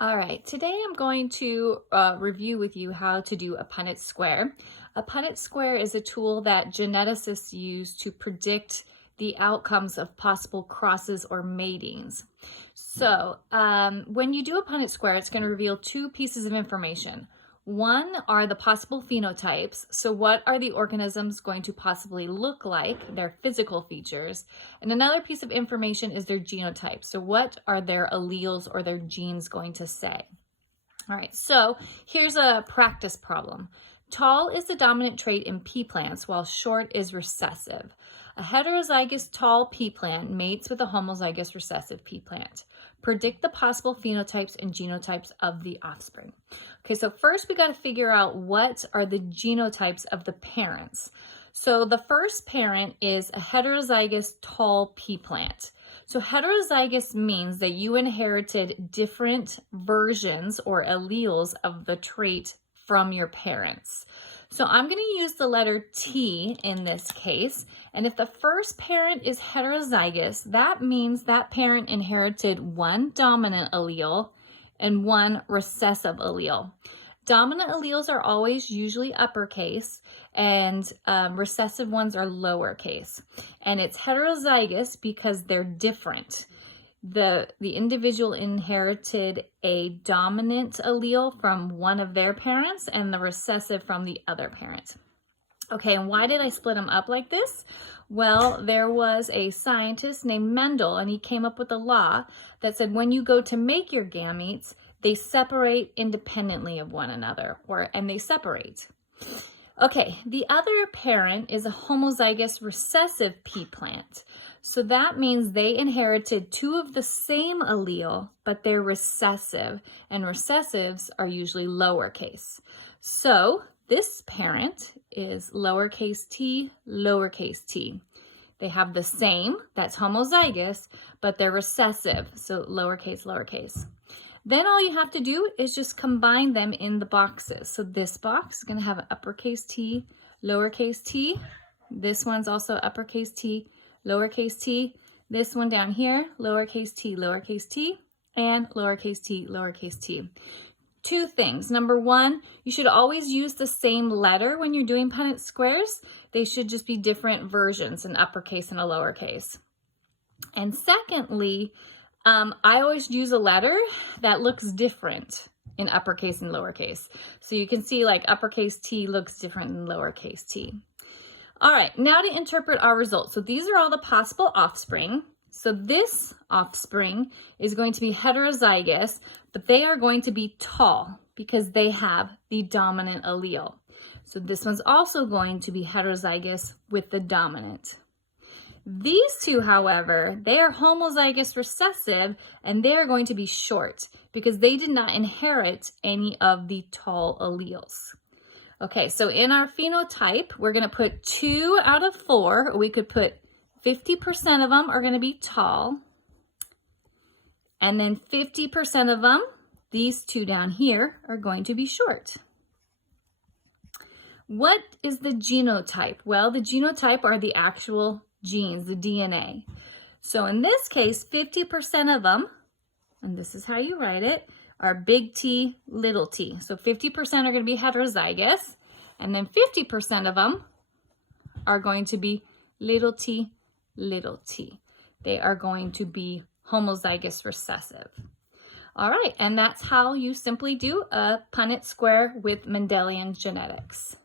All right, today I'm going to review with you how to do a Punnett square. A Punnett square is a tool that geneticists use to predict the outcomes of possible crosses or matings. So when you do a Punnett square, it's going to reveal two pieces of information. One are the possible phenotypes. So what are the organisms going to possibly look like, their physical features? And another piece of information is their genotype. So what are their alleles or their genes going to say? All right, so here's a practice problem. Tall is the dominant trait in pea plants, while short is recessive. A heterozygous tall pea plant mates with a homozygous recessive pea plant. Predict the possible phenotypes and genotypes of the offspring. Okay, so first we got to figure out what are the genotypes of the parents. So the first parent is a heterozygous tall pea plant. So heterozygous means that you inherited different versions or alleles of the trait from your parents. So I'm going to use the letter T in this case. And if the first parent is heterozygous, that means that parent inherited one dominant allele and one recessive allele. Dominant alleles are always usually uppercase and recessive ones are lowercase. And it's heterozygous because they're different. The individual inherited a dominant allele from one of their parents and the recessive from the other parent. Okay, and why did I split them up like this? Well, there was a scientist named Mendel, and he came up with a law that said when you go to make your gametes, they separate independently of one another, and they separate. Okay, the other parent is a homozygous recessive pea plant. So that means they inherited two of the same allele, but they're recessive, and recessives are usually lowercase. So this parent is lowercase t, lowercase t. They have the same, that's homozygous, but they're recessive, so lowercase, lowercase. Then all you have to do is just combine them in the boxes. So this box is going to have an uppercase t, lowercase t. This one's also uppercase t, lowercase t. This one down here, lowercase t, and lowercase t, lowercase t. Two things. Number one, you should always use the same letter when you're doing Punnett squares. They should just be different versions, an uppercase and a lowercase. And secondly, I always use a letter that looks different in uppercase and lowercase. So you can see like uppercase T looks different than lowercase t. All right, now to interpret our results. So these are all the possible offspring. So this offspring is going to be heterozygous, but they are going to be tall because they have the dominant allele. So this one's also going to be heterozygous with the dominant. These two, however, they are homozygous recessive, and they are going to be short because they did not inherit any of the tall alleles. Okay, so in our phenotype, we're going to put 2 out of 4, or we could put 50% of them are going to be tall, and then 50% of them, these two down here, are going to be short. What is the genotype? Well, the genotype are the actual genes, the DNA. So in this case, 50% of them, and this is how you write it, are big T, little t. So 50% are going to be heterozygous, and then 50% of them are going to be little t, little t. They are going to be homozygous recessive. All right, and that's how you simply do a Punnett square with Mendelian genetics.